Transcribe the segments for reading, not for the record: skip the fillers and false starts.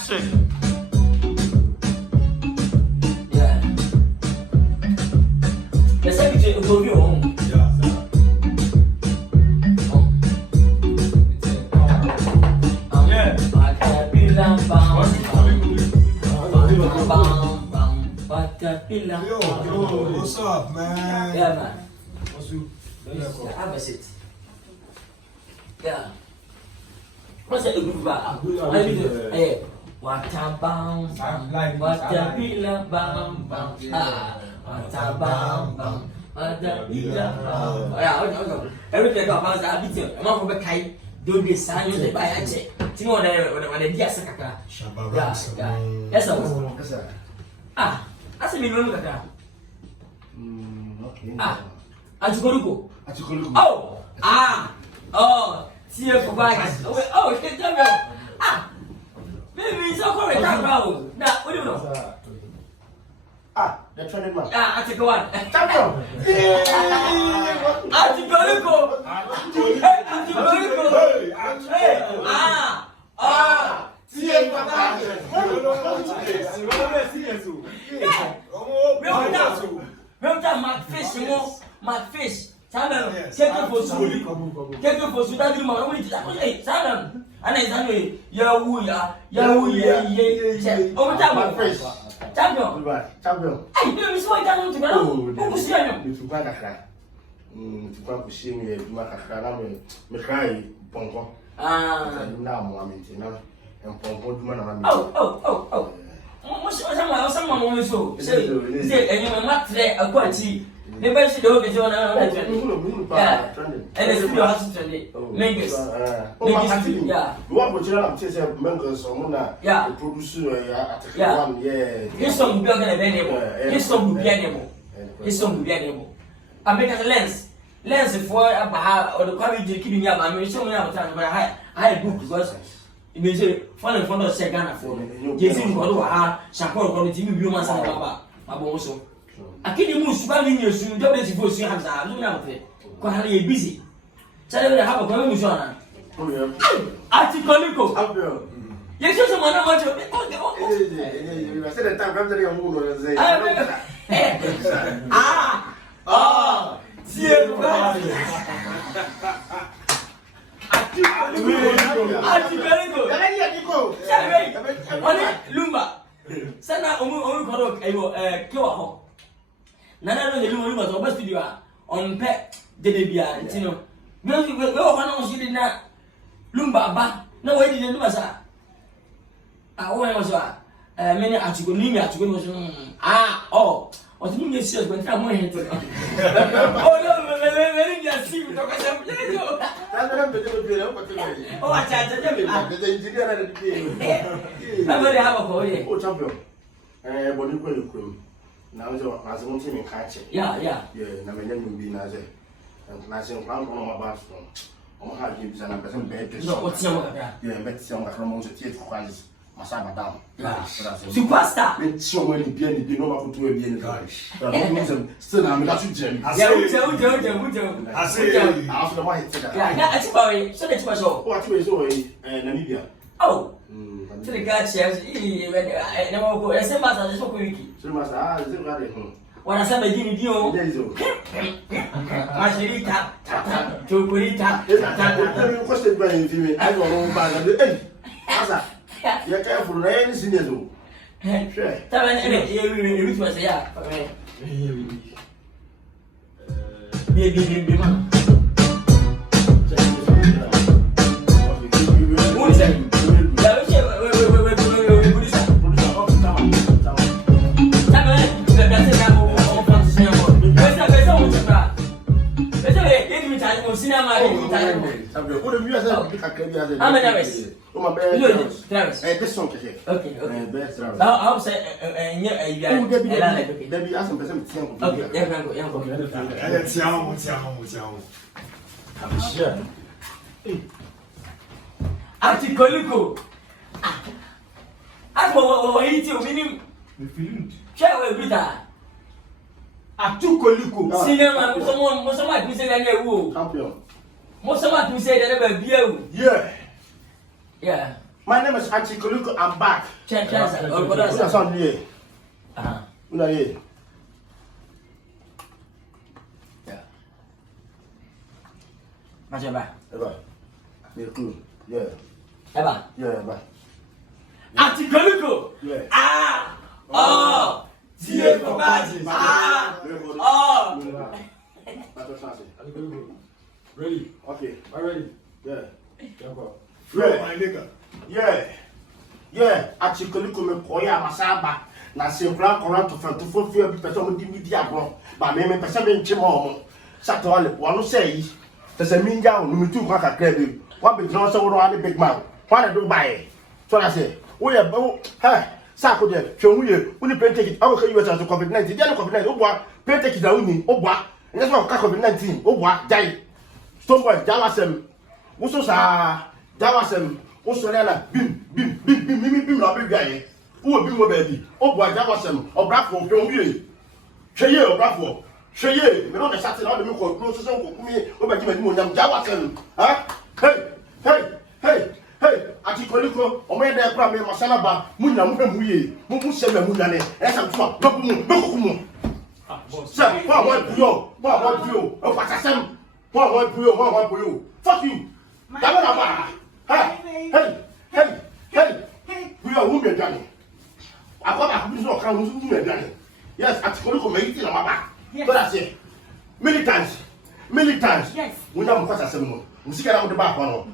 Action. Yeah. The secretary will go home. Yo, what's up, man? Yeah, man. What's you? Have a seat. Yeah. What's that group about? Hey, what a bam bam, what a pila bam bam, what a bam bam, what a pila bam. Yeah, everything got bounce. I beat you. I'm not going to kai. Don't be sad. You say bye. I check. You know when the dia sakaka. Yeah, yeah. Yes, sir. Ah, I say me no kaka. Okay. Ah, Achikoruko. Achikoruko. Oh, see you for bags. Oh, you tell me. Ah, maybe it's all correct. Now, what do you know? The training man. Achikowan. Champion. Achikoruko. Achikoruko. Hey, TN Macfish. Salam. Quelques fois, Soudan du Maroc, oui, Salam. Allez, Yahoo, Champion. Champion. Hey, you miss what I'm doing. Who was you? Tu vas kakra. Tu vas coucher mais tu vas kakra là me cry ponko. Na mo maintenant. Un ponko du mana na. Oh. Someone wants so. Say, and you might say a quantity. Maybe she don't get on a and it's your house today. Mangus. Yeah. You want to tell them, Mangus or Mona? Yeah. The producer, yeah. His song will be available. His song will be animal. His song will be animal. I make a lens. Lens for a or the quality keeping up. I mean, so many times, but I book because it means falling from the second for me. Jason Godoa, Shakur committee, you must have about also. Akini mu suba ni nyesu ndo be tifo su hamza lu na mfe ko ha ye busy chale we ha ko mu su ana Achikoruko Champion. ye so mo na mo jo I said the time come to mu no say. Achikoruko chale oni lumba sana omu ko ayo kiwa ho Nana no yelu mo so studio a on pe de bia ntino we o kana so di na lumba ba na we di lumba sa o we mo so me ni atigo ni mi atigo mo so o ti mi serious but na mo he to no me ni see to ka sam yo o acha The engineer na the day. na me ha ba ko ye Oh champion. Boni ko ekum. Na so as mo tin ka che. yeah Na me nyam bi na ze. Na se plan ko no ba so. O ha ji bi na person be pe. no o ti mo ka Yeah, bet se on ka mo so tie to kwalis. Masa madam. Superstar. Me ti o mo ni bi no ba ko to bi ni. Still na me da su jam. Yeah, ujo. I say, After the white. Yeah, Achibawe, so that's what Oh, actually so Namibia. Oh. To the guy shares, never go. I said, Master, just wiki. So must is it right? When I said, I didn't do There is a Machirita, Chocolita, question by him. I don't know about the Asa. You're careful, any seniors. Tell me, it was yeah. Baby, man. Who is that? How many hours? This song, Okay. best I'll say, Debbie, ask some person. Okay, yeah, go. I'm sure. Achikoruko. What are you doing? Share with Peter. Achikoruko. Cinema, someone who said that Champion. Most of us say that about you. Yeah. Yeah. My name is Auntie Koliko. I'm back. Check. Who's on here? Who's here? Yeah. Macam Eba. Yeah. Eba. Yeah, Eba. Auntie Koliko. Yeah. Oh. Tie Kobaji. Ready? Okay. I'm ready. Yeah. Yeah, my nigga. Yeah. Auntie Koliko me koya masaba. Na se nkura kora to fan to fofia bi pese mo di agro. Ba me pese me nche mo. Satole wonu say tese minja onu mitu kwa kakra bi. Wa be dron se wo ro big man. Wa na do buy. So I say, we are Sako de hwehunye uni penteki awo ka US to COVID-19 dia no COVID-19 obwa penteki da uni obwa nyeso ka COVID-19 obwa dai Stonebwoy jawasem woso sa jawasem woso na bim na be gwaye wo bim wo baby obwa jawasem obrafo hwehunye hweye obrafo hweye me no de sate na o de me ko so so ko kumi obaji mani mo nyam jawasem ha hey Auntie Koliko o me de kura me masala ba munya mu hemu ye mu se me munya ne e sa tuma do mu se wa buyo o patasem wa buyo fuck you dama na ba hey buyo wu me dani akwa ku so kan mu me dani yes Auntie Koliko me yiti na baba so that's it militants yes munya mu patasem mo musika na mu de ba kwa no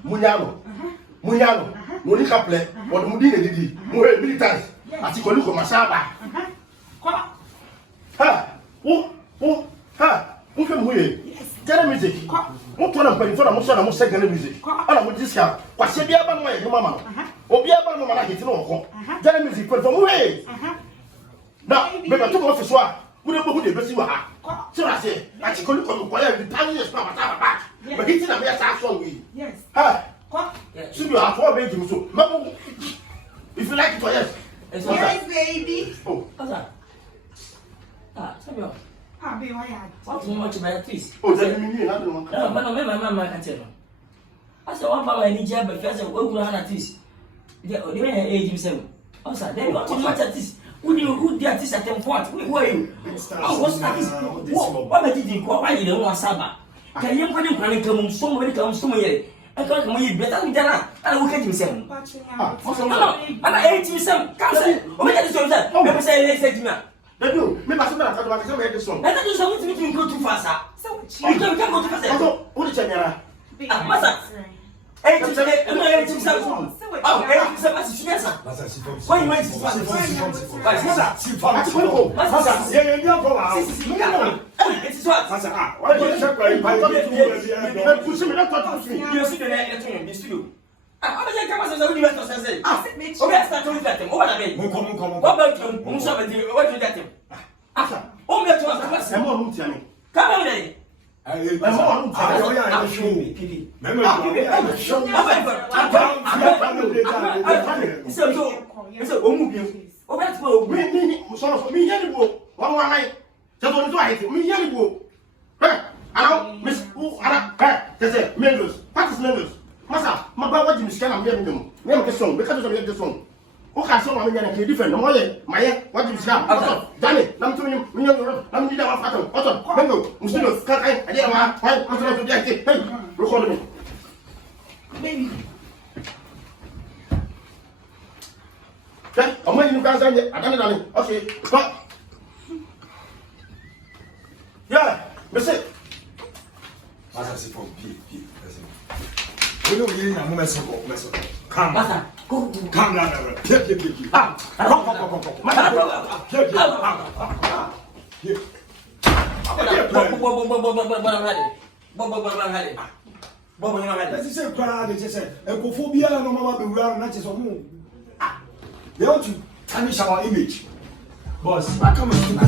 Munyano, Monica play, or the Mudina didi, Moe militants, Auntie Koliko Masaba. Who can we? Get a music. What one of my phone, I'm second music. I would discount. What said the other way, your mamma? Or be about no man, no. Get a music for way. Now, but I took off his swap. We don't know who the best you are. So I say, Auntie Koliko, whatever the tiniest back. But it's in a mere song. Yes. So you have 4 babies, so if you like it, yes. Yes, baby. Oh, Samuel. I'll be right. What's much about this? Oh, that means another one. No, but no, my mama can tell. I said, one power any job, but first, what will I at this? They age himself. Also, they want to match at this. Who did this at them point? Who are you? Oh, what's that? What did you go? Why you don't want Saba? Can you put him planning come somebody comes to me? I can't come in better than that. I look at himself. I'm 87. Can't say, oh, my God, is yourself. Oh, never say, they said to me. They do. Maybe I said, I this song. I thought you something to go too fast. So, you can't go too fast. What is it? Massa. 87. Oh, 87. Why you wait to pass? It's what? Why don't you check my push me, not touch me. You see the next thing, this too. I'm going to come as a university and say, oh, start to get him. What about him? What about him? What do you get him? After, only to us. I'm more room, come on, then. I'm more Masa, my brother, what you scan and hear them. Never get song because of the song. Okay, so I'm going to different. My what you scan. Danny, I'm telling you, I'm need our father. What's up? Mango, Musto, Kakai, I didn't want to do that. Hey, record me. baby. Okay, I'm waiting to guys. I don't know. Okay, but yeah, that's it. Masa for P. We don't need a mess. Come down. They want to tarnish our image. Boss, I come and